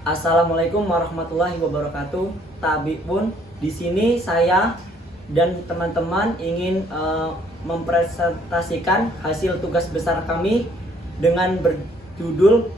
Assalamualaikum warahmatullahi wabarakatuh. Tabi pun di sini saya dan teman-teman ingin mempresentasikan hasil tugas besar kami dengan berjudul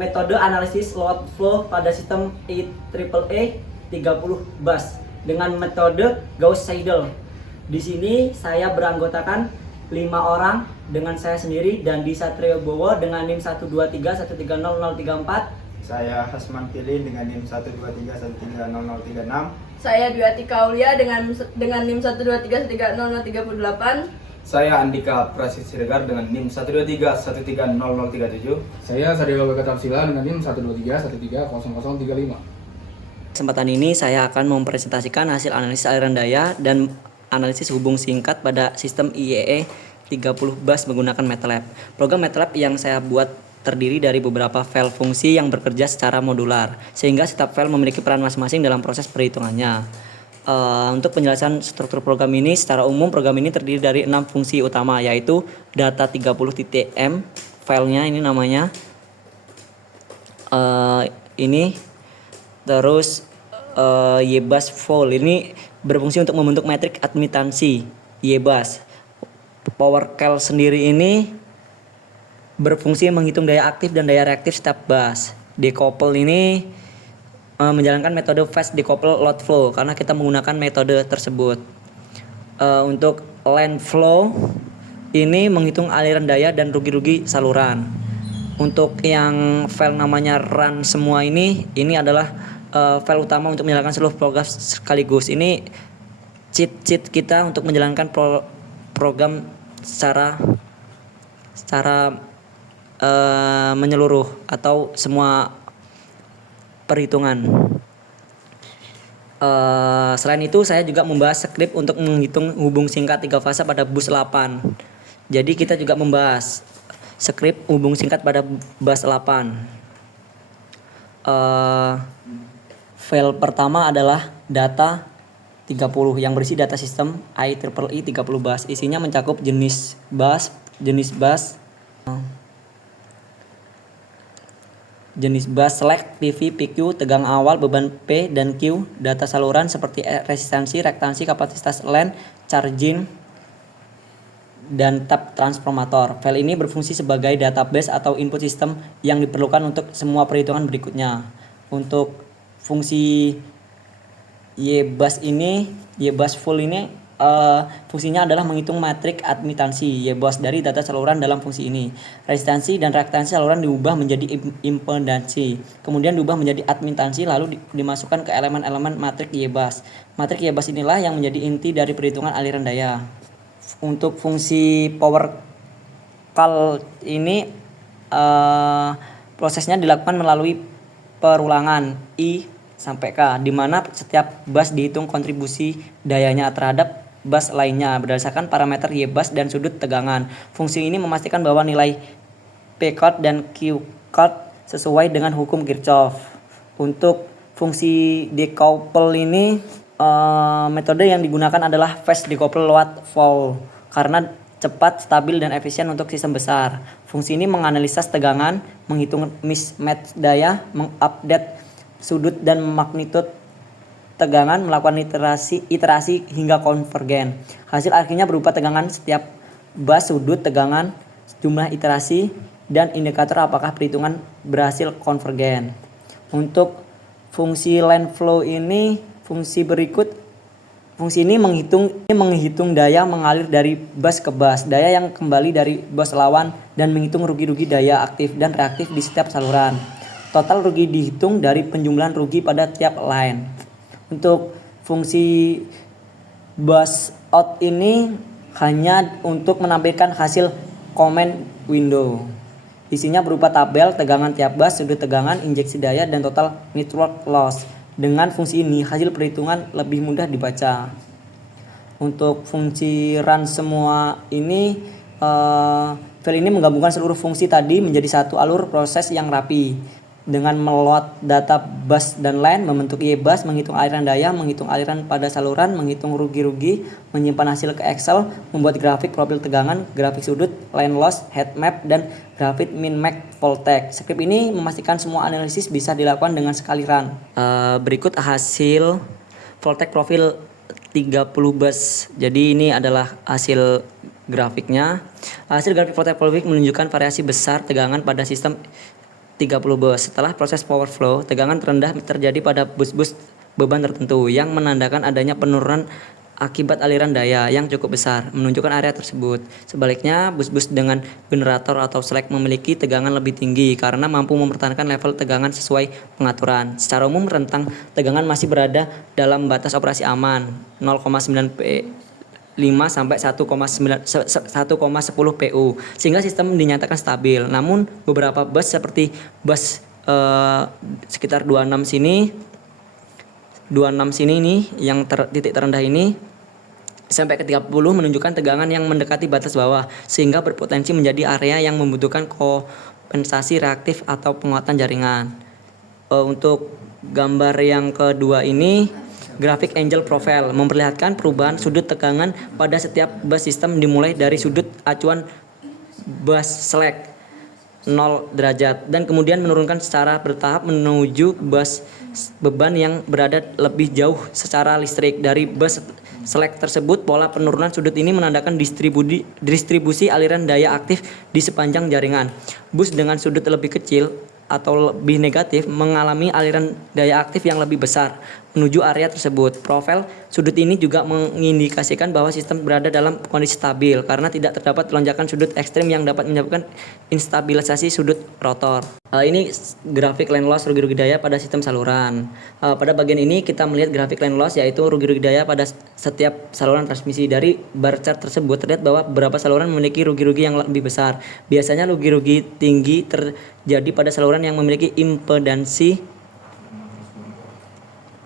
metode analisis load flow pada sistem IEEE 30 bus dengan metode Gauss-Seidel. Di sini saya beranggotakan 5 orang dengan saya sendiri dan di Satrio Bowo dengan NIM 123130034. Saya Hasman Pilih dengan NIM 123130036. Saya Dwi Atika Aulia dengan NIM 123130038. Saya Andika Prasis Siregar dengan NIM 123130037. Saya Sadewa Bekatapsila dengan NIM 123130035. Kesempatan ini saya akan mempresentasikan hasil analisis aliran daya dan analisis hubung singkat pada sistem IEEE 30 bus menggunakan MATLAB. Program MATLAB yang saya buat terdiri dari beberapa file fungsi yang bekerja secara modular, sehingga setiap file memiliki peran masing-masing dalam proses perhitungannya. Untuk penjelasan struktur program ini, secara umum program ini terdiri dari 6 fungsi utama, yaitu data 30.m, filenya ini namanya, ini, terus YBus full, ini berfungsi untuk membentuk metrik admitansi YBus. PowerCal sendiri ini berfungsi menghitung daya aktif dan daya reaktif setiap bus. Decouple ini menjalankan metode fast decouple load flow karena kita menggunakan metode tersebut. Untuk line flow ini menghitung aliran daya dan rugi-rugi saluran. Untuk yang file namanya run semua ini adalah file utama untuk menjalankan seluruh program sekaligus. Ini cheat kita untuk menjalankan program secara menyeluruh atau semua perhitungan. Selain itu saya juga membahas skrip untuk menghitung hubung singkat 3 fase pada bus 8. Jadi kita juga membahas skrip hubung singkat pada bus 8. File pertama adalah data 30 yang berisi data sistem IEEE 30 bus. Isinya mencakup jenis bus, select, PV, PQ, tegang awal, beban P dan Q, data saluran seperti resistansi, reaktansi, kapasitas line, charging, dan tab transformator. File ini berfungsi sebagai database atau input system yang diperlukan untuk semua perhitungan berikutnya. Untuk fungsi YBus full ini fungsinya adalah menghitung metrik admitansi YBus dari data saluran dalam fungsi ini. Resistansi dan reaktansi saluran diubah menjadi impedansi, kemudian diubah menjadi admitansi lalu dimasukkan ke elemen-elemen matrik YBus. Matrik YBus inilah yang menjadi inti dari perhitungan aliran daya. Untuk fungsi power cal ini prosesnya dilakukan melalui perulangan I sampai K, di mana setiap bus dihitung kontribusi dayanya terhadap bus lainnya berdasarkan parameter YBus dan sudut tegangan. Fungsi ini memastikan bahwa nilai P-cut dan Q-cut sesuai dengan hukum Kirchhoff. Untuk fungsi decouple ini metode yang digunakan adalah fast decouple load flow karena cepat, stabil, dan efisien untuk sistem besar. Fungsi ini menganalisa tegangan, menghitung mismatch daya, mengupdate sudut dan magnitude tegangan, melakukan iterasi hingga konvergen. Hasil akhirnya berupa tegangan setiap bus, sudut tegangan, jumlah iterasi, dan indikator apakah perhitungan berhasil konvergen. Untuk fungsi line flow ini, fungsi ini menghitung daya mengalir dari bus ke bus, daya yang kembali dari bus lawan, dan menghitung rugi-rugi daya aktif dan reaktif di setiap saluran. Total rugi dihitung dari penjumlahan rugi pada tiap line. Untuk fungsi bus out ini hanya untuk menampilkan hasil comment window. Isinya berupa tabel tegangan tiap bus, sudut tegangan, injeksi daya, dan total network loss. Dengan fungsi ini hasil perhitungan lebih mudah dibaca. Untuk fungsi run semua ini file ini menggabungkan seluruh fungsi tadi menjadi satu alur proses yang rapi. dengan meload data bus dan line, membentuk YBus, menghitung aliran daya, menghitung aliran pada saluran, menghitung rugi-rugi, menyimpan hasil ke Excel, membuat grafik profil tegangan, grafik sudut, line loss, heat map, dan grafik min-max voltage. Skrip ini memastikan semua analisis bisa dilakukan dengan sekali run. Berikut hasil voltage profil 30 bus. Jadi ini adalah hasil grafiknya. Hasil grafik voltage profil menunjukkan variasi besar tegangan pada sistem 30 bus. Setelah proses power flow, tegangan terendah terjadi pada bus-bus beban tertentu yang menandakan adanya penurunan akibat aliran daya yang cukup besar, menunjukkan area tersebut. Sebaliknya, bus-bus dengan generator atau slack memiliki tegangan lebih tinggi karena mampu mempertahankan level tegangan sesuai pengaturan. Secara umum, rentang tegangan masih berada dalam batas operasi aman, 0,9 5 sampai 1,10 PU, sehingga sistem dinyatakan stabil. Namun beberapa bus seperti bus sekitar 26 sini nih yang titik terendah ini sampai ke 30 menunjukkan tegangan yang mendekati batas bawah, sehingga berpotensi menjadi area yang membutuhkan kompensasi reaktif atau penguatan jaringan. Untuk gambar yang kedua ini, grafik Angel Profile memperlihatkan perubahan sudut tegangan pada setiap bus sistem dimulai dari sudut acuan bus slack 0 derajat dan kemudian menurunkan secara bertahap menuju bus beban yang berada lebih jauh secara listrik. Dari bus slack tersebut, pola penurunan sudut ini menandakan distribusi aliran daya aktif di sepanjang jaringan. Bus dengan sudut lebih kecil atau lebih negatif mengalami aliran daya aktif yang lebih besar menuju area tersebut. Profil sudut ini juga mengindikasikan bahwa sistem berada dalam kondisi stabil karena tidak terdapat lonjakan sudut ekstrim yang dapat menyebabkan instabilisasi sudut rotor. Ini grafik line loss rugi-rugi daya pada sistem saluran. Pada bagian ini kita melihat grafik line loss, yaitu rugi-rugi daya pada setiap saluran transmisi. Dari bar chart tersebut terlihat bahwa beberapa saluran memiliki rugi-rugi yang lebih besar. Biasanya rugi-rugi tinggi terjadi pada saluran yang memiliki impedansi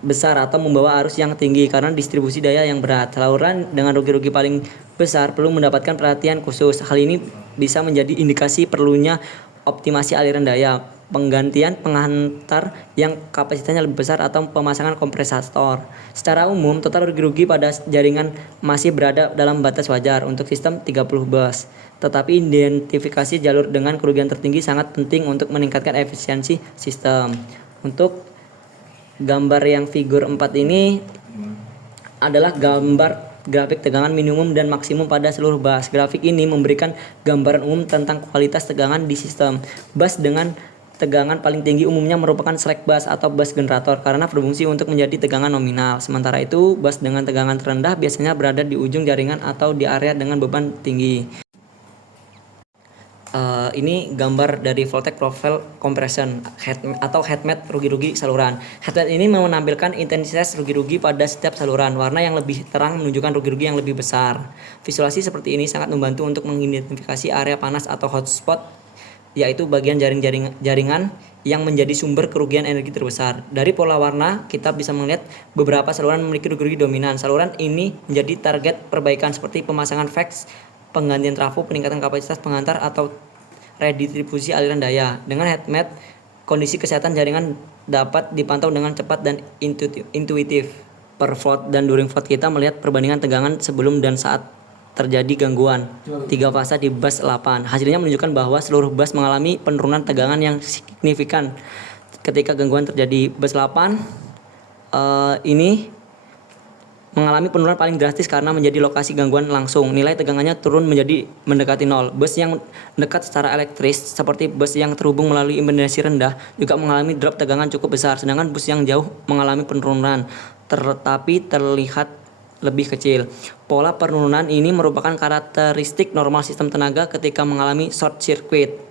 besar atau membawa arus yang tinggi karena distribusi daya yang berat. Saluran dengan rugi-rugi paling besar perlu mendapatkan perhatian khusus. Hal ini bisa menjadi indikasi perlunya optimasi aliran daya, penggantian penghantar yang kapasitasnya lebih besar, atau pemasangan kompresator. Secara umum, total rugi-rugi pada jaringan masih berada dalam batas wajar untuk sistem 30 bus. Tetapi identifikasi jalur dengan kerugian tertinggi sangat penting untuk meningkatkan efisiensi sistem. Untuk gambar yang figur 4 ini adalah gambar grafik tegangan minimum dan maksimum pada seluruh bus. Grafik ini memberikan gambaran umum tentang kualitas tegangan di sistem. Bus dengan tegangan paling tinggi umumnya merupakan slack bus atau bus generator karena berfungsi untuk menjadi tegangan nominal. Sementara itu, bus dengan tegangan terendah biasanya berada di ujung jaringan atau di area dengan beban tinggi. Ini gambar dari voltage profile compression atau heat map rugi-rugi saluran. Heat map ini menampilkan intensitas rugi-rugi pada setiap saluran. Warna yang lebih terang menunjukkan rugi-rugi yang lebih besar. Visualisasi seperti ini sangat membantu untuk mengidentifikasi area panas atau hotspot, yaitu bagian jaringan yang menjadi sumber kerugian energi terbesar. Dari pola warna, kita bisa melihat beberapa saluran memiliki rugi-rugi dominan. Saluran ini menjadi target perbaikan seperti pemasangan fax, penggantian trafo, peningkatan kapasitas penghantar, atau redistribusi aliran daya. Dengan heat map, kondisi kesehatan jaringan dapat dipantau dengan cepat dan intuitif. Per float dan during float kita melihat perbandingan tegangan sebelum dan saat terjadi gangguan 3 fase di bus 8. Hasilnya menunjukkan bahwa seluruh bus mengalami penurunan tegangan yang signifikan ketika gangguan terjadi. Bus 8 ini mengalami penurunan paling drastis karena menjadi lokasi gangguan langsung. Nilai tegangannya turun menjadi mendekati 0. Bus yang dekat secara elektris seperti bus yang terhubung melalui impedansi rendah juga mengalami drop tegangan cukup besar, sedangkan bus yang jauh mengalami penurunan tetapi terlihat lebih kecil. Pola penurunan ini merupakan karakteristik normal sistem tenaga ketika mengalami short circuit.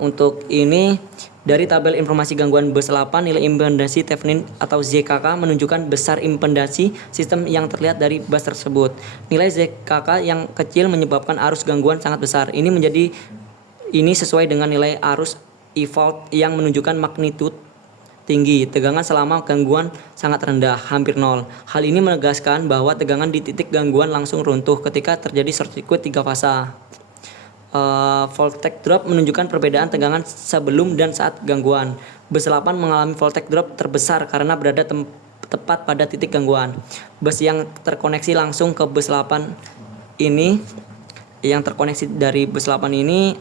Untuk ini, dari tabel informasi gangguan bus 8, nilai impedansi Thevenin atau ZKK menunjukkan besar impedansi sistem yang terlihat dari bus tersebut. Nilai ZKK yang kecil menyebabkan arus gangguan sangat besar. Ini sesuai dengan nilai arus E-fault yang menunjukkan magnitude tinggi. Tegangan selama gangguan sangat rendah, hampir 0. Hal ini menegaskan bahwa tegangan di titik gangguan langsung runtuh ketika terjadi short circuit 3 fase. Voltage drop menunjukkan perbedaan tegangan sebelum dan saat gangguan. Bus 8 mengalami voltage drop terbesar karena berada tepat pada titik gangguan. Bus yang terkoneksi langsung ke bus 8 ini, yang terkoneksi dari bus 8 ini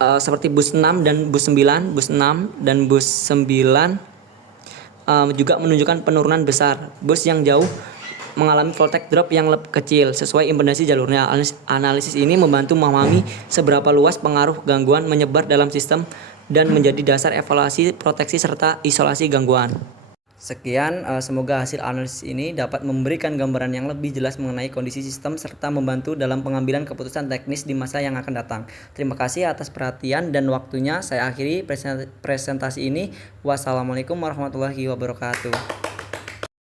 seperti bus 6 dan bus 9, bus 6 dan bus 9 juga menunjukkan penurunan besar. Bus yang jauh mengalami voltage drop yang lebih kecil sesuai impedansi jalurnya. Analisis ini membantu memahami seberapa luas pengaruh gangguan menyebar dalam sistem dan menjadi dasar evaluasi, proteksi, serta isolasi gangguan. Sekian, semoga hasil analisis ini dapat memberikan gambaran yang lebih jelas mengenai kondisi sistem serta membantu dalam pengambilan keputusan teknis di masa yang akan datang. Terima kasih atas perhatian dan waktunya. Saya akhiri presentasi ini. Wassalamualaikum warahmatullahi wabarakatuh.